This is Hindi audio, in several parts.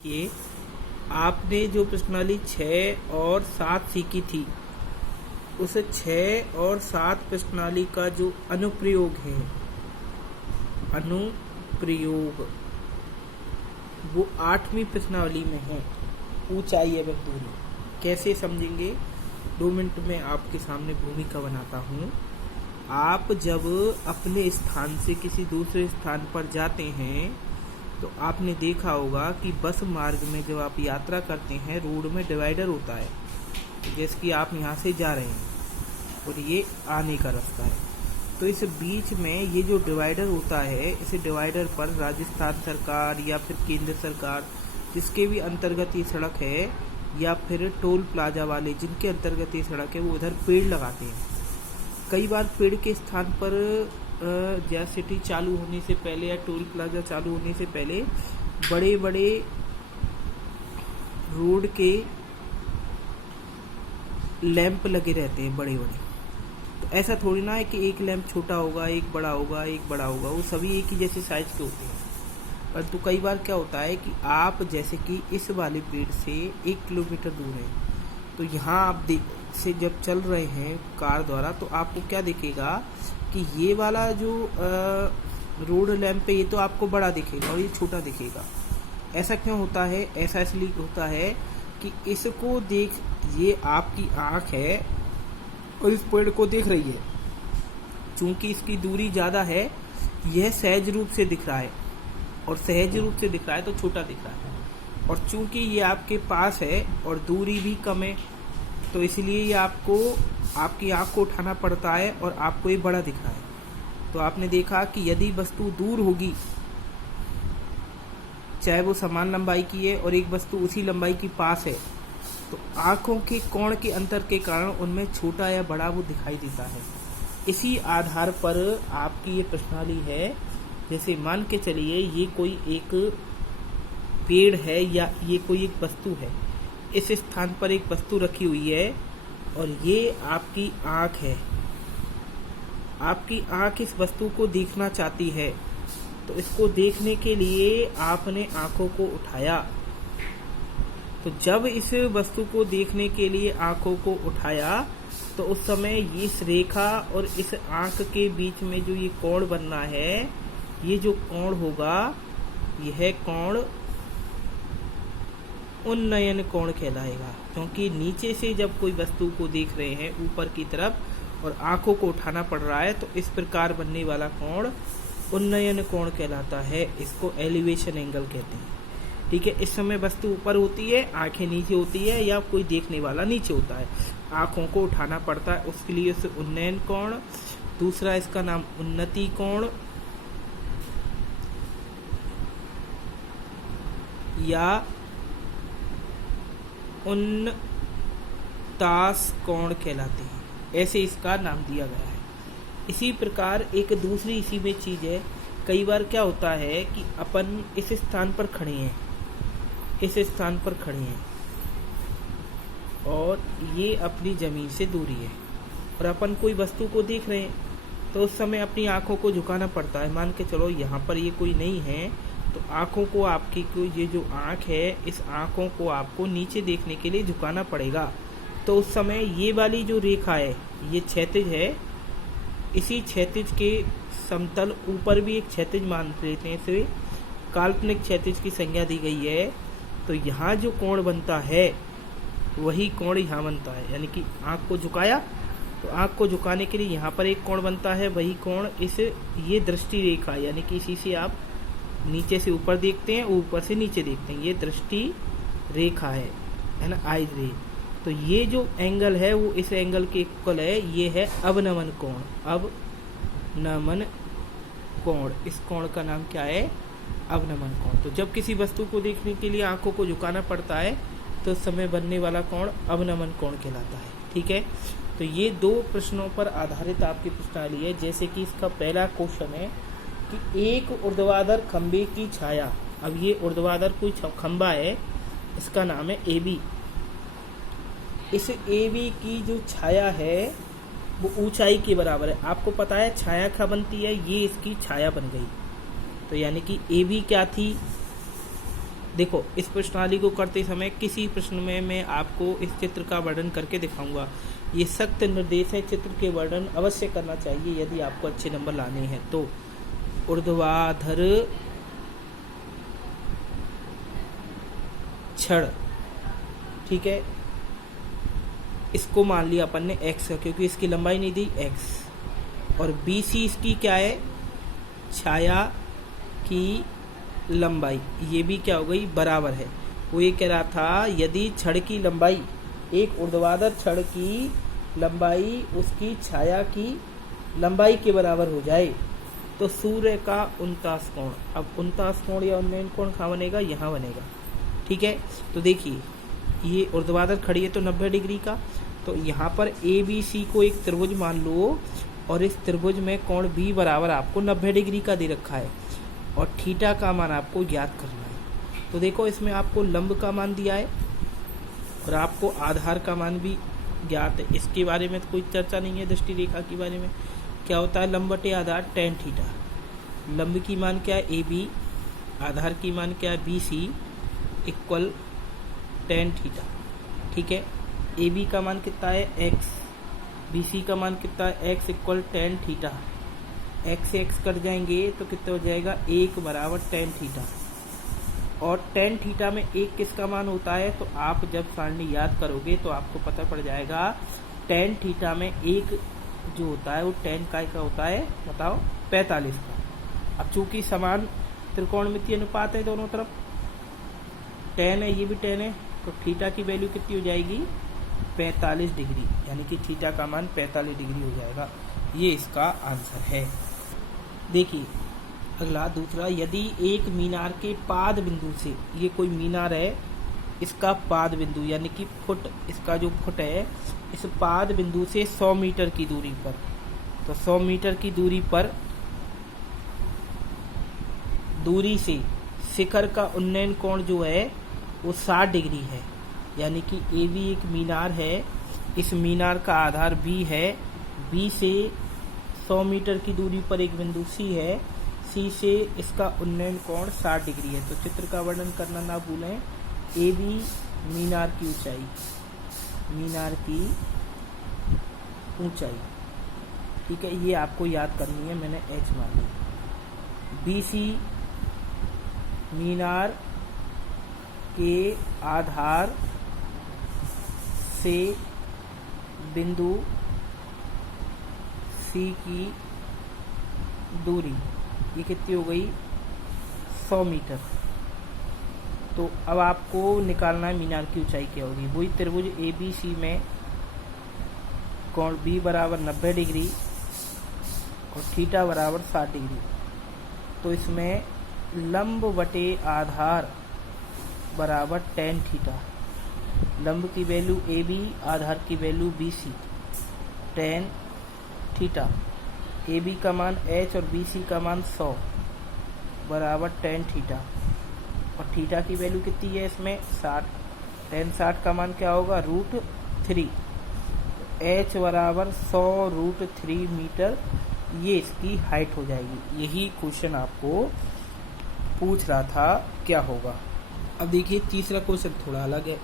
कि आपने जो प्रश्नावली 6 और 7 सीखी थी, उस 6 और 7 प्रश्नावली का जो अनुप्रयोग है, अनुप्रयोग वो 8वीं प्रश्नावली में है, ऊंचाई एवं दूरी। कैसे समझेंगे? 2 मिनट में आपके सामने भूमिका बनाता हूँ। आप जब अपने स्थान से किसी दूसरे स्थान पर जाते हैं तो आपने देखा होगा कि बस मार्ग में जब आप यात्रा करते हैं, रोड में डिवाइडर होता है, जैसे कि आप यहाँ से जा रहे हैं और ये आने का रास्ता है। तो इस बीच में ये जो डिवाइडर होता है, इस डिवाइडर पर राजस्थान सरकार या फिर केंद्र सरकार, जिसके भी अंतर्गत ये सड़क है, या फिर टोल प्लाजा वाले जिनके अंतर्गत ये सड़क है, वो उधर पेड़ लगाते हैं। कई बार पेड़ के स्थान पर या सिटी चालू होने से पहले या टोल प्लाजा चालू होने से पहले बड़े बड़े रोड के लैंप लगे रहते हैं, बड़े बड़े। तो ऐसा थोड़ी ना है कि एक लैंप छोटा होगा, एक बड़ा होगा, एक बड़ा होगा, वो सभी एक ही जैसे साइज के होते हैं। परंतु कई बार क्या होता है कि आप जैसे कि इस वाले पेड़ से 1 किलोमीटर दूर है, तो यहाँ आप से जब चल रहे हैं कार द्वारा, तो आपको क्या दिखेगा कि ये वाला जो रोड लैंप है, ये तो आपको बड़ा दिखेगा और ये छोटा दिखेगा। ऐसा क्यों होता है? ऐसा इसलिए होता है कि इसको देख, ये आपकी आँख है और इस पेड़ को देख रही है। चूंकि इसकी दूरी ज़्यादा है, यह सहज रूप से दिख रहा है, और सहज रूप से दिख रहा है तो छोटा दिख रहा है। और चूंकि ये आपके पास है और दूरी भी कम है, तो इसलिए ये आपको, आपकी आँख को उठाना पड़ता है और आपको ये बड़ा दिख रहा है। तो आपने देखा कि यदि वस्तु दूर होगी, चाहे वो समान लंबाई की है और एक वस्तु उसी लंबाई की पास है, तो आँखों के कोण के अंतर के कारण उनमें छोटा या बड़ा वो दिखाई देता है। इसी आधार पर आपकी ये प्रश्नावली है। जैसे मान के चलिए ये कोई एक पेड़ है या ये कोई एक वस्तु है, इस स्थान पर एक वस्तु रखी हुई है और ये आपकी आँख है। आपकी आँख इस वस्तु को देखना चाहती है, तो इसको देखने के लिए आपने आँखों को उठाया। तो जब इस वस्तु को देखने के लिए आँखों को उठाया, तो उस समय इस रेखा और इस आँख के बीच में जो ये कोण बनना है, ये जो कोण होगा, यह कोण उन्नयन कोण कहलाएगा। क्योंकि नीचे से जब कोई वस्तु को देख रहे हैं ऊपर की तरफ और आंखों को उठाना पड़ रहा है, तो इस प्रकार बनने वाला कोण उन्नयन कोण कहलाता है। इसको एलिवेशन एंगल कहते हैं। ठीक है, इस समय वस्तु ऊपर होती है, आंखें नीचे होती है, या कोई देखने वाला नीचे होता है, आंखों को उठाना पड़ता है, उसके लिए इसे उन्नयन कोण। दूसरा इसका नाम उन्नति कोण या उन्तास कोण कहलाते हैं। ऐसे इसका नाम दिया गया है। इसी प्रकार एक दूसरी इसी में चीज है। कई बार क्या होता है कि अपन इस स्थान पर खड़े हैं, इस स्थान पर खड़े हैं और ये अपनी जमीन से दूरी है, और अपन कोई वस्तु को देख रहे हैं, तो उस समय अपनी आंखों को झुकाना पड़ता है। मान के चलो यहाँ पर ये कोई नहीं है, तो आँखों को आपकी को, ये जो आँख है, इस आँखों को आपको नीचे देखने के लिए झुकाना पड़ेगा। तो उस समय ये वाली जो रेखा है, ये क्षैतिज है, इसी क्षैतिज के समतल ऊपर भी एक क्षैतिज मान लेते हैं, इसे काल्पनिक क्षैतिज की संज्ञा दी गई है। तो यहाँ जो कोण बनता है, वही कोण यहाँ बनता है। यानी कि आँख को झुकाया, तो आँख को झुकाने के लिए यहाँ पर एक कोण बनता है, वही कोण इस, ये दृष्टि रेखा, यानी कि इसी से आप नीचे से ऊपर देखते हैं, ऊपर से नीचे देखते हैं, ये दृष्टि रेखा है ना, आईज रे। तो ये जो एंगल है वो इस एंगल के इक्वल है, ये है अवनमन कोण। अवनमन कोण, इस कोण का नाम क्या है? अवनमन कोण। तो जब किसी वस्तु को देखने के लिए आंखों को झुकाना पड़ता है, तो उस समय बनने वाला कोण अवनमन कोण कहलाता है। ठीक है, तो ये 2 प्रश्नों पर आधारित आपकी प्रश्नावली है। जैसे कि इसका पहला क्वेश्चन है कि एक ऊर्ध्वाधर खंबे की छाया। अब ये ऊर्ध्वाधर कोई खंबा है, इसका नाम है AB। इस AB की जो छाया है वो ऊंचाई के बराबर है। आपको पता है छाया क्या बनती है, ये इसकी छाया बन गई। तो यानी कि AB क्या थी, देखो, इस प्रश्नावली को करते समय किसी प्रश्न में मैं आपको इस चित्र का वर्णन करके दिखाऊंगा। ये सख्त निर्देश है, चित्र के वर्णन अवश्य करना चाहिए यदि आपको अच्छे नंबर लाने हैं तो। ऊर्ध्वाधर छड़, ठीक है, इसको मान लिया अपन ने x का, क्योंकि इसकी लंबाई नहीं दी x, और BC इसकी क्या है, छाया की लंबाई, ये भी क्या हो गई, बराबर है। वो ये कह रहा था यदि छड़ की लंबाई, एक ऊर्ध्वाधर छड़ की लंबाई उसकी छाया की लंबाई के बराबर हो जाए तो सूर्य का 49 कोण, अब 49 कोण या उन्नयन कोण कहाँ बनेगा, यहाँ बनेगा, ठीक है। तो देखिए, ये ऊर्ध्वाधर खड़ी है तो 90 डिग्री का, तो यहाँ पर ABC को एक त्रिभुज मान लो, और इस त्रिभुज में कोण B बराबर आपको 90 डिग्री का दे रखा है, और थीटा का मान आपको ज्ञात करना है। तो देखो, इसमें आपको लंब का मान दिया है और आपको आधार का मान भी ज्ञात है। इसके बारे में तो कोई चर्चा नहीं है, दृष्टि रेखा के बारे में। क्या होता है लंब बटे आधार, tan थीटा। लंब की मान क्या है, AB, आधार की मान क्या है, BC इक्वल tan थीटा, ठीक है। AB का मान कितना है, x, BC का मान कितना है, x equal tan theta. x से x कट जाएंगे तो कितना हो जाएगा, 1 बराबर tan थीटा, और tan थीटा में 1 किसका मान होता है, तो आप जब सारणी याद करोगे तो आपको पता पड़ जाएगा tan थीटा में 1 जो होता है वो tan का होता है, बताओ, 45 का। अब चूंकि समान त्रिकोणमितीय अनुपात है दोनों तरफ, tan है, ये भी tan है, तो थीटा की वैल्यू कितनी हो जाएगी, 45 डिग्री, यानी कि थीटा का मान 45 डिग्री हो जाएगा। ये इसका आंसर है। देखिए अगला दूसरा, यदि एक मीनार के पाद बिंदु से, ये कोई मीनार है, इसका पाद बिंदु यानी कि फुट, इसका जो फुट है, इस पाद बिंदु से 100 मीटर की दूरी पर, तो 100 मीटर की दूरी पर दूरी से शिखर का उन्नयन कोण जो है वो 60 डिग्री है, यानी कि AB एक मीनार है, इस मीनार का आधार B है, B से 100 मीटर की दूरी पर एक बिंदु C है, C से इसका उन्नयन कोण 60 डिग्री है। तो चित्र का वर्णन करना ना भूलें। AB मीनार की ऊंचाई, मीनार की ऊंचाई, ठीक है, ये आपको याद करनी है, मैंने H मान ली। BC मीनार के आधार से बिंदु C की दूरी, ये कितनी हो गई, 100 मीटर। तो अब आपको निकालना है मीनार की ऊंचाई क्या होगी। वही त्रिभुज ABC में कोण B बराबर 90 डिग्री और थीटा बराबर 60 डिग्री, तो इसमें लंब बटे आधार बराबर tan थीटा। लंब की वैल्यू AB, आधार की value BC, tan theta. AB का मान H और BC का मान 100 बराबर tan थीटा, और थीटा की वैल्यू कितनी है इसमें, 60। tan 60 का मान क्या होगा, √3। H बराबर 100√3 मीटर, ये इसकी हाइट हो जाएगी। यही क्वेश्चन आपको पूछ रहा था क्या होगा। अब देखिए तीसरा क्वेश्चन थोड़ा अलग है।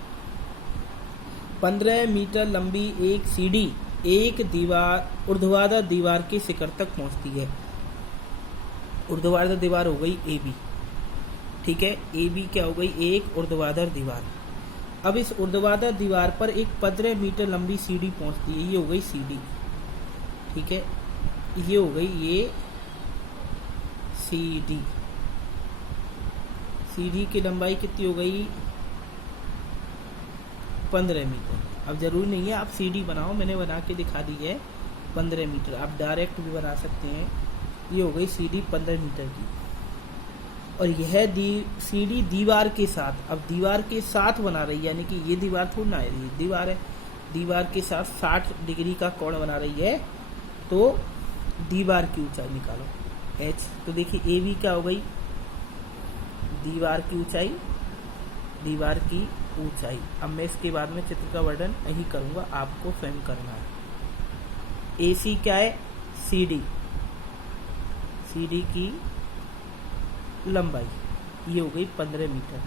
15 मीटर लंबी एक सीढ़ी एक दीवार, ऊर्ध्वाधर दीवार के शिखर तक पहुंचती है। ऊर्ध्वाधर दीवार हो गई AB, ठीक है, AB क्या हो गई, एक ऊर्ध्वाधर दीवार। अब इस ऊर्ध्वाधर दीवार पर एक 15 मीटर लंबी सीढ़ी पहुंचती है, ये हो गई सीढ़ी, ठीक है, ये हो गई ये सीढ़ी। सीढ़ी की लंबाई कितनी हो गई, 15 मीटर। अब जरूरी नहीं है आप सीढ़ी बनाओ, मैंने बना के दिखा दी है 15 मीटर, आप डायरेक्ट भी बना सकते हैं। ये हो गई सीढ़ी 15 मीटर की, और यह सीढ़ी दीवार के साथ, अब दीवार के साथ बना रही है, यानी कि ये दीवार थोड़ी ना है, ये दीवार है, दीवार के साथ 60 डिग्री का कोण बना रही है। तो दीवार की ऊंचाई निकालो H। तो देखिए AB क्या हो गई, दीवार की ऊंचाई, दीवार की ऊंचाई। अब मैं इसके बाद में चित्र का वर्णन नहीं करूंगा, आपको स्वयं करना है। AC क्या है, CD, CD की लंबाई, ये हो गई 15 मीटर,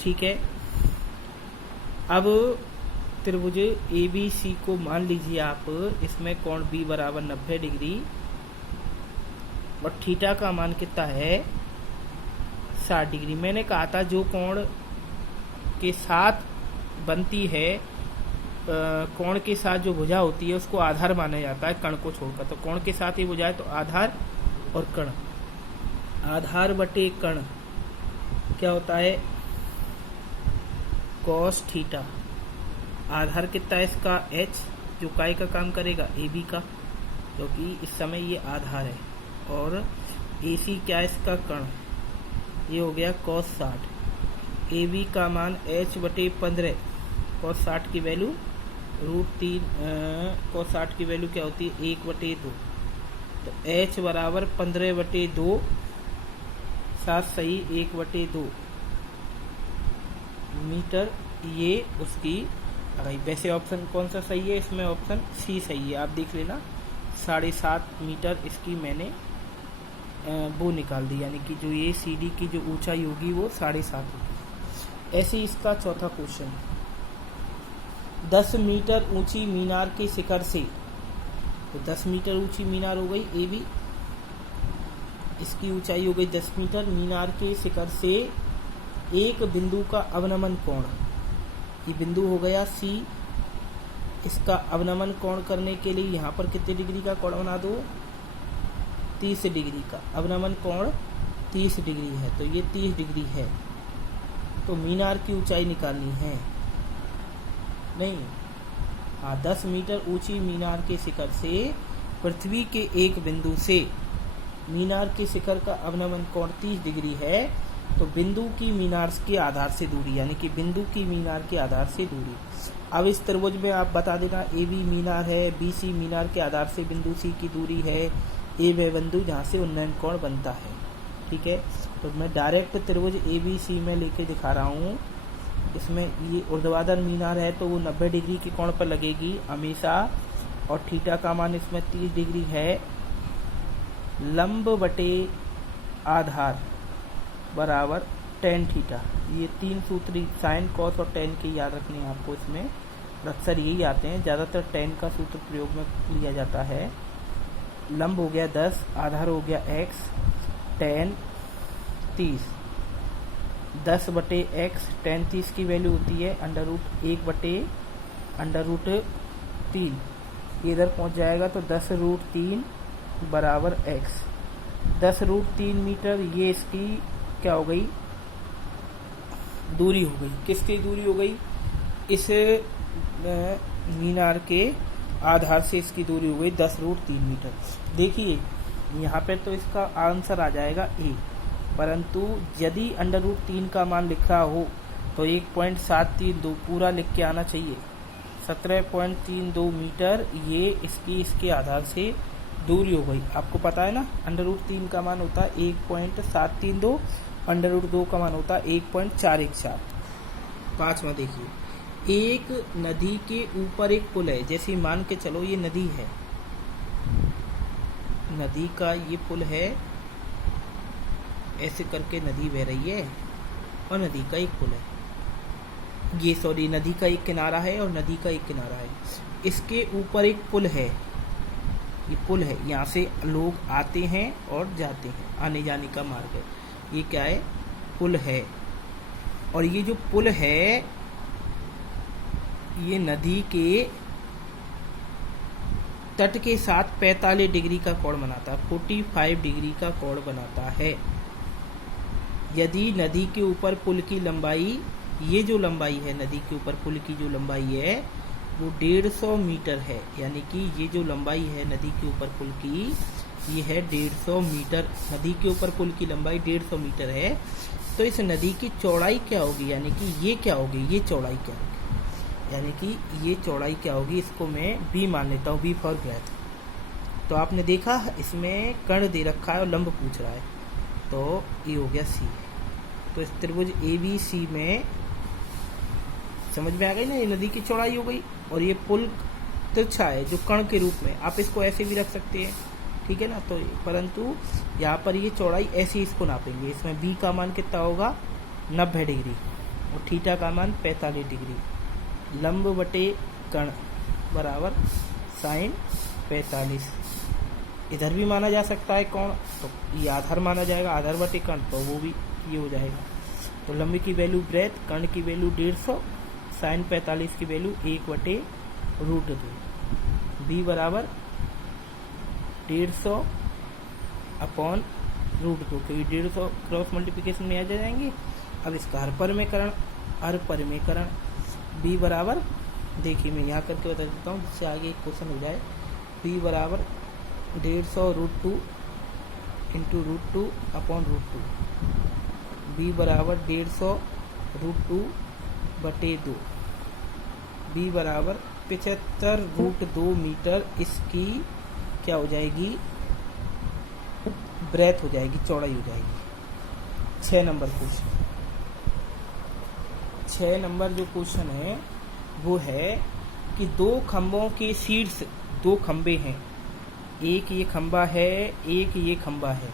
ठीक है। अब त्रिभुज ए बी सी को मान लीजिए आप, इसमें कोण बी बराबर 90 डिग्री और थीटा का मान कितना है 60 डिग्री। मैंने कहा था जो कोण के साथ बनती है, कोण के साथ जो भुजा होती है उसको आधार माना जाता है कण को छोड़कर। तो कोण के साथ ही भुजा है तो आधार और कण, आधार बटे कण क्या होता है कॉस थीटा। आधार कितना है इसका h, जो काय का काम करेगा ए बी का, क्योंकि इस समय ये आधार है, और ए सी क्या है इसका कण, ये हो गया cos 60। ए बी का मान h बटे 15, cos 60 की वैल्यू √3, cos 60 की वैल्यू क्या होती है 1 बटे 2, तो h बराबर 15 बटे 2, 7 सही 1 बटे 2 मीटर, ये उसकी अगर वैसे ऑप्शन कौन सा सही है, इसमें ऑप्शन सी सही है, आप देख लेना। 7.5 मीटर इसकी मैंने वो निकाल दी, यानी कि जो ये सी डी की जो ऊंचाई होगी वो 7.5 होगी। ऐसे ही इसका चौथा क्वेश्चन, 10 मीटर ऊंची मीनार के शिखर से, तो 10 मीटर ऊंची मीनार हो गई ए बी, इसकी ऊंचाई हो गई 10 मीटर। मीनार के शिखर से एक बिंदु का अवनमन कोण, ये बिंदु हो गया सी, इसका अवनमन कोण करने के लिए यहाँ पर कितने डिग्री का कोण बना दो 30 डिग्री का, अवनमन कोण 30 डिग्री है, तो ये 30 डिग्री है। तो मीनार की ऊंचाई निकालनी है, नहीं हाँ 10 मीटर ऊंची मीनार के शिखर से पृथ्वी के एक बिंदु से मीनार के शिखर का अवनमन कोण 30 डिग्री है, तो बिंदु की मीनार के आधार से दूरी, यानी कि बिंदु की मीनार के आधार से दूरी। अब इस त्रिभुज में आप बता देना ए बी मीनार है, बी सी मीनार के आधार से बिंदु सी की दूरी है, ए वह बिंदु जहाँ से उन्नयन कोण बनता है। ठीक है, तो मैं डायरेक्ट त्रिभुज ए बी सी में लेके दिखा रहा हूँ। इसमें ये ऊर्ध्वाधर मीनार है तो वो 90 डिग्री के कोण पर लगेगी हमेशा, और थीटा का मान इसमें 30 डिग्री है। लंब बटे आधार बराबर tan थीटा, ये 3 सूत्र साइन कॉस और tan के याद रखने हैं आपको। इसमें अक्सर यही आते हैं, ज़्यादातर tan का सूत्र प्रयोग में लिया जाता है। लंब हो गया 10, आधार हो गया x, tan 30, 10 बटे x, tan 30 की वैल्यू होती है √1 बटे √3, ये इधर पहुंच जाएगा तो 10√3 बराबर x, 10√3 मीटर, ये इसकी क्या हो गई दूरी हो गई। किसकी दूरी हो गई, इस मीनार के आधार से इसकी दूरी हो गई 10√3 मीटर। देखिए यहाँ पे तो इसका आंसर आ जाएगा ए, परंतु यदि √3 का मान लिख रहा हो तो 1.732 पूरा लिख के आना चाहिए। 17.32 मीटर ये इसके आधार से दूरी हो गई। आपको पता है ना √3 का मान होता है 1.732, √2 का मान होता है 1.414। 5वां देखिए, एक नदी के ऊपर एक पुल है, जैसे मान के चलो ये नदी है, नदी का ये पुल है, ऐसे करके नदी बह रही है और नदी का एक पुल है, ये सॉरी नदी का एक किनारा है और नदी का एक किनारा है, इसके ऊपर एक पुल है, ये पुल है, यहाँ से लोग आते हैं और जाते हैं, आने जाने का मार्ग है, ये क्या है पुल है। और ये जो पुल है ये नदी के तट के साथ 45 डिग्री का कोण बनाता है, 45 डिग्री का कोण बनाता है। यदि नदी के ऊपर पुल की लंबाई, ये जो लंबाई है नदी के ऊपर पुल की जो लंबाई है वो 150 मीटर है, यानी कि ये जो लंबाई है नदी के ऊपर पुल की ये है 150 मीटर, नदी के ऊपर पुल की लंबाई 150 मीटर है, तो इस नदी की चौड़ाई क्या होगी, यानी कि ये क्या होगी, ये चौड़ाई क्या होगी, यानी कि ये चौड़ाई क्या होगी, इसको मैं बी मान लेता हूँ, बी फॉर ब्रेथ। तो आपने देखा इसमें कर्ण दे रखा है और लंब पूछ रहा है, तो ये हो गया सी। तो इस त्रिभुज ए बी सी में समझ में आ गई ना, ये नदी की चौड़ाई हो गई और ये पुल तिरछा है जो कर्ण के रूप में, आप इसको ऐसे भी रख सकते हैं, ठीक है ना। तो परंतु यहाँ पर ये चौड़ाई ऐसे इसको नापेंगे, इसमें बी का मान कितना होगा 90 डिग्री, और थीटा का मान 45 डिग्री। लंब बटे कर्ण बराबर साइन 45। इधर भी माना जा सकता है कोण, तो ये आधार माना जाएगा, आधार बटे कर्ण, तो वो भी ये हो जाएगा। तो लंब की वैल्यू ब्रेथ, कर्ण की वैल्यू 150, साइन 45 की वैल्यू 1/√2। बी बराबर 150 अपॉन √2, क्योंकि 150 क्रॉस मल्टीप्लिकेशन में आ जाएंगे। अब इसका हर परिमेयकरण बी बराबर, देखिए मैं यहाँ करके बता देता हूँ जिससे आगे एक क्वेश्चन हो जाए। बी बराबर 150√2 इंटू √2 अपॉन √2। बी बराबर 150√2 बटे 2। बी बराबर 75√2 मीटर। इसकी क्या हो जाएगी, ब्रेथ हो जाएगी, चौड़ाई हो जाएगी। 6 नंबर क्वेश्चन। 6 नंबर जो क्वेश्चन है वो है कि दो खंभों के शीर्ष, दो खंभे हैं, एक ये खंभा है, एक ये खंभा है।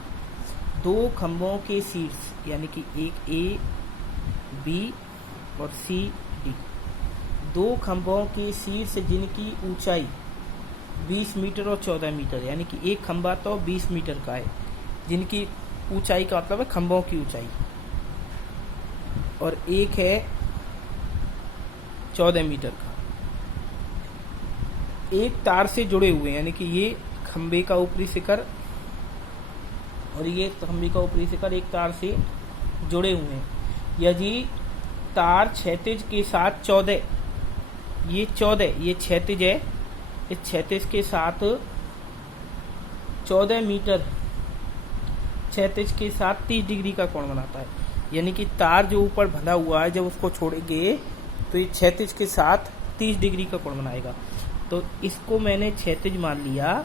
दो खंभों के शीर्ष यानी कि एक ए बी और सी डी, दो खंभों के शीर्ष जिनकी ऊंचाई 20 मीटर और 14 मीटर, यानी कि एक खंभा तो 20 मीटर का है, जिनकी ऊंचाई का मतलब है खंभों की ऊंचाई, और एक है 14 मीटर का। एक तार से जुड़े हुए, यानी कि ये खंभे का ऊपरी शिखर और ये खंभे का ऊपरी शिखर एक तार से जुड़े हुए हैं। यदि तार क्षैतिज के साथ 14, ये क्षैतिज है, इस क्षैतिज के साथ 14 मीटर, क्षैतिज के साथ 30 डिग्री का कोण बनाता है। यानी कि तार जो ऊपर बंधा हुआ है, जब उसको छोड़ेंगे तो ये क्षैतिज के साथ 30 डिग्री का कोण बनाएगा। तो इसको मैंने क्षैतिज मान लिया,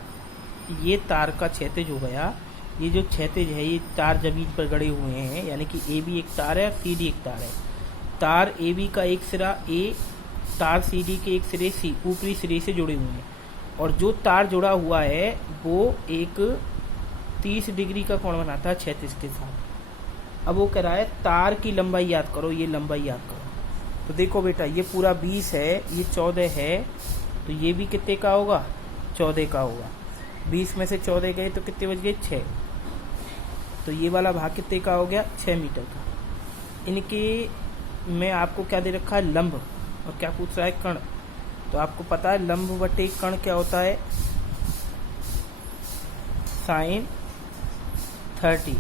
ये तार का क्षैतिज हो गया। ये जो क्षैतिज है, ये तार जमीन पर गड़े हुए हैं, यानी कि ए बी एक तार है और सी डी एक तार है। तार ए बी का एक सिरा ए, तार सी डी के एक सिरे सी, ऊपरी सिरे से जुड़े हुए हैं, और जो तार जुड़ा हुआ है वो एक 30 डिग्री का कोण बनाता है क्षैतिज के साथ। अब वो कह रहा है तार की लंबाई याद करो, ये लंबाई याद करो। तो देखो बेटा, ये पूरा 20 है, ये 14 है, तो ये भी कितने का होगा, 14 का होगा। 20 में से 14 गए तो कितने बच गए, 6। तो ये वाला भाग कितने का हो गया, 6 मीटर का। इनके में आपको क्या दे रखा है, लंब, और क्या पूछ रहा है, कर्ण। तो आपको पता है लंब बटे कर्ण क्या होता है, साइन 30।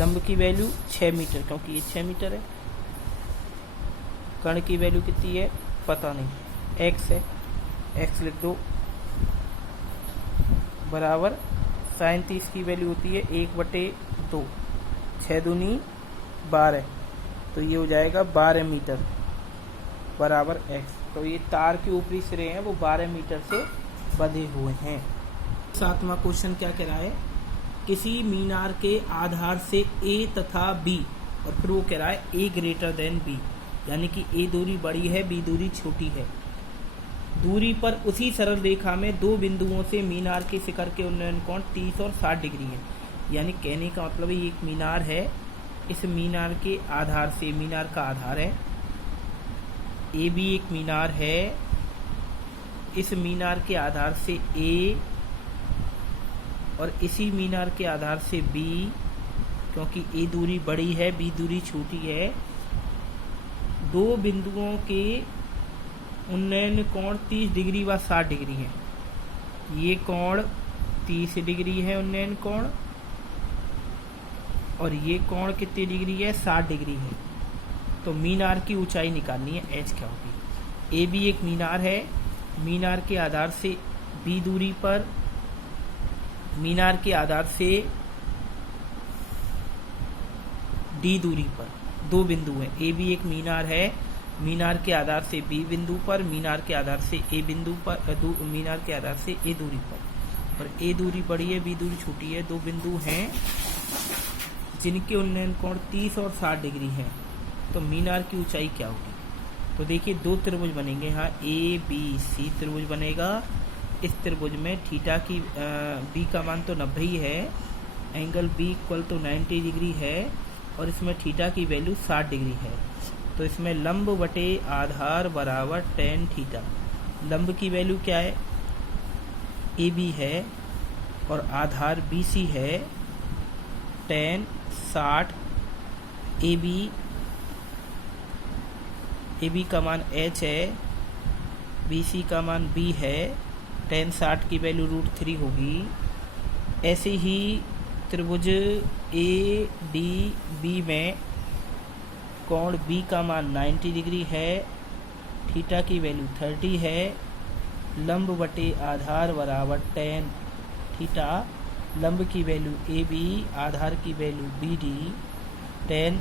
लंब की वैल्यू 6 मीटर, क्योंकि ये 6 मीटर है। कर्ण की वैल्यू कितनी है पता नहीं, x है, x लिख दो, बराबर साइन 30 की वैल्यू होती है 1/2, 6 दूनी 12, तो ये हो जाएगा 12 मीटर बराबर x। तो ये तार के ऊपरी सिरे हैं वो 12 मीटर से बंधे हुए हैं। 7वां क्वेश्चन क्या कह रहा है, किसी मीनार के आधार से a तथा b, और फिर वो कह रहा है a ग्रेटर देन b, यानी कि a दूरी बड़ी है, b दूरी छोटी है। दूरी पर उसी सरल रेखा में दो बिंदुओं से मीनार के शिखर के उन्नयन कोण 30 और 60 डिग्री है। यानी कहने का मतलब है, ये एक मीनार है, इस मीनार के आधार से, मीनार का आधार है ए भी एक मीनार है, इस मीनार के आधार से ए और इसी मीनार के आधार से बी, क्योंकि ए दूरी बड़ी है, बी दूरी छोटी है। दो बिंदुओं के उन्नयन कोण 30 डिग्री व 60 डिग्री है। ये कोण 30 डिग्री है उन्नयन कोण, और ये कोण कितनी डिग्री है, 60 डिग्री है। तो मीनार की ऊंचाई निकालनी है, एच क्या होगी। ए भी एक मीनार है, मीनार के आधार से बी दूरी पर, मीनार के आधार से डी दूरी पर दो बिंदु हैं। ए भी एक मीनार है, मीनार के आधार से बी बिंदु पर, मीनार के आधार से ए बिंदु पर, मीनार के आधार से ए दूरी पर, और ए दूरी बड़ी है, बी दूरी छोटी है। दो बिंदु हैं जिनके उन्नयन कोण 30 और 60 डिग्री है। तो मीनार की ऊंचाई क्या होगी। तो देखिए दो त्रिभुज बनेंगे, यहाँ ए बी सी त्रिभुज बनेगा। इस त्रिभुज में थीटा की बी का मान तो 90 ही है, एंगल बी इक्वल तो 90 डिग्री है, और इसमें थीटा की वैल्यू 60 डिग्री है। तो इसमें लंब बटे आधार बराबर टेन थीटा। लंब की वैल्यू क्या है, ए बी है और आधार बी सी है। टेन 60, ए बी का मान h है, बी सी का मान b है। टेन 60 की वैल्यू √3 होगी। ऐसे ही त्रिभुज ए डी बी में कोण B का मान 90 डिग्री है, थीटा की वैल्यू 30 है। लंब बटे आधार बराबर टेन थीटा। लंब की वैल्यू ए बी, आधार की value B D. Tan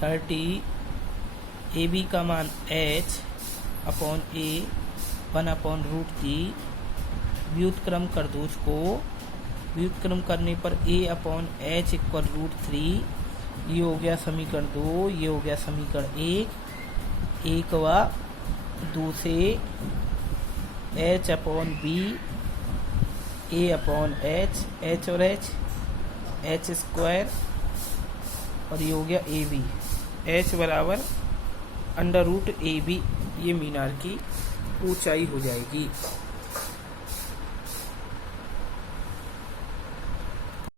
30, A B का मान h अपॉन ए 1/√3। व्युत्क्रम कर दो उसको। व्युत्क्रम करने पर a अपॉन h इक्वल √3। ये हो गया समीकरण 2, ये हो गया समीकरण 1। 1 व 2 से h upon B, a upon h और h स्क्वायर, और ये हो गया ए बी। h बराबर √AB, ये मीनार की ऊंचाई हो जाएगी।